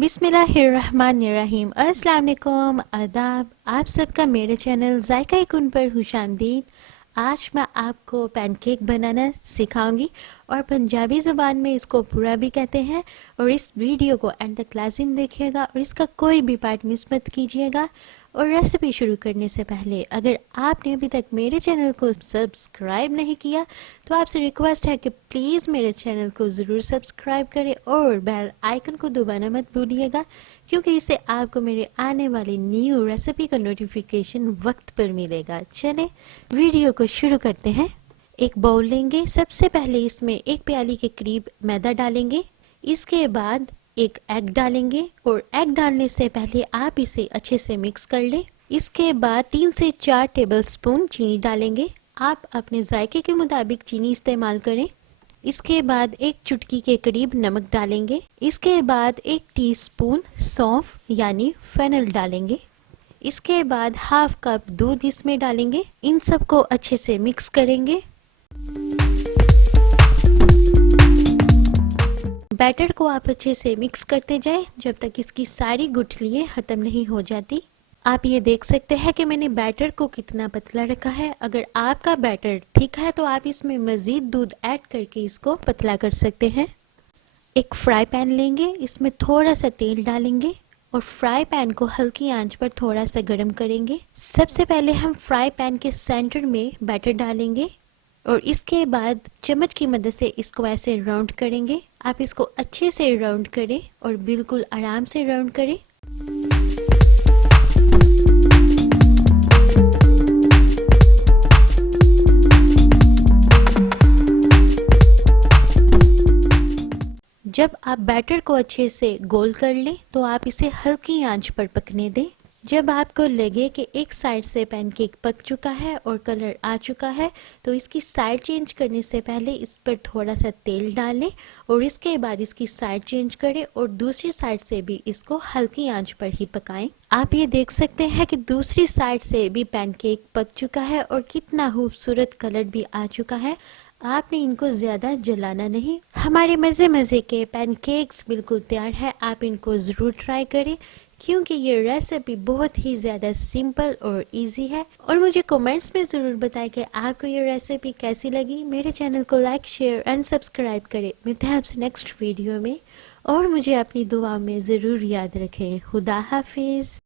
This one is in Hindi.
बिस्मिल्लाहिर्रहमानिर्रहीम। अस्सलाम वालेकुम, आदाब। आप सबका मेरे चैनल जायका-ए-कुन पर खुशामदीद। आज मैं आपको पैनकेक बनाना सिखाऊंगी और पंजाबी ज़ुबान में इसको पूरा भी कहते हैं। और इस वीडियो को एंड तक लाजिम देखिएगा और इसका कोई भी पार्ट मिस मत कीजिएगा। और रेसिपी शुरू करने से पहले अगर आपने अभी तक मेरे चैनल को सब्सक्राइब नहीं किया तो आपसे रिक्वेस्ट है कि प्लीज़ मेरे चैनल को ज़रूर सब्सक्राइब करें और बेल आइकन को दबाना मत भूलिएगा, क्योंकि इससे आपको मेरे आने वाली न्यू रेसिपी का नोटिफिकेशन वक्त पर मिलेगा। चलें वीडियो को शुरू करते हैं। एक बाउल लेंगे। सबसे पहले इसमें एक प्याली के करीब मैदा डालेंगे। इसके बाद एक एग डालेंगे और एग डालने से पहले आप इसे अच्छे से मिक्स कर लें। इसके बाद 3 से 4 टेबलस्पून चीनी डालेंगे। आप अपने जायके के मुताबिक चीनी इस्तेमाल करें। इसके बाद एक चुटकी के करीब नमक डालेंगे। इसके बाद 1 टीस्पून सौंफ यानी फेनल डालेंगे। इसके बाद हाफ कप दूध इसमें डालेंगे। इन सबको अच्छे से मिक्स करेंगे। बैटर को आप अच्छे से मिक्स करते जाएं जब तक इसकी सारी गुठलियाँ ख़त्म नहीं हो जाती। आप ये देख सकते हैं कि मैंने बैटर को कितना पतला रखा है। अगर आपका बैटर ठीक है तो आप इसमें मज़ीद दूध ऐड करके इसको पतला कर सकते हैं। एक फ्राई पैन लेंगे, इसमें थोड़ा सा तेल डालेंगे और फ्राई पैन को हल्की आंच पर थोड़ा सा गर्म करेंगे। सबसे पहले हम फ्राई पैन के सेंटर में बैटर डालेंगे और इसके बाद चम्मच की मदद से इसको ऐसे राउंड करेंगे। आप इसको अच्छे से राउंड करें और बिल्कुल आराम से राउंड करें। जब आप बैटर को अच्छे से गोल कर लें तो आप इसे हल्की आंच पर पकने दें। जब आपको लगे कि एक साइड से पैनकेक पक चुका है और कलर आ चुका है तो इसकी साइड चेंज करने से पहले इस पर थोड़ा सा तेल डालें और इसके बाद इसकी साइड चेंज करें और दूसरी साइड से भी इसको हल्की आंच पर ही पकाएं। आप ये देख सकते हैं कि दूसरी साइड से भी पैनकेक पक चुका है और कितना खूबसूरत कलर भी आ चुका है। आपने इनको ज़्यादा जलाना नहीं। हमारे मज़े मज़े के पैनकेक्स बिल्कुल तैयार है। आप इनको ज़रूर ट्राई करें क्योंकि ये रेसिपी बहुत ही ज़्यादा सिंपल और इजी है। और मुझे कमेंट्स में ज़रूर बताएं कि आपको ये रेसिपी कैसी लगी। मेरे चैनल को लाइक शेयर एंड सब्सक्राइब करें। मिलते हैं आपसे नेक्स्ट वीडियो में और मुझे अपनी दुआ में ज़रूर याद रखें। खुदा हाफिज़।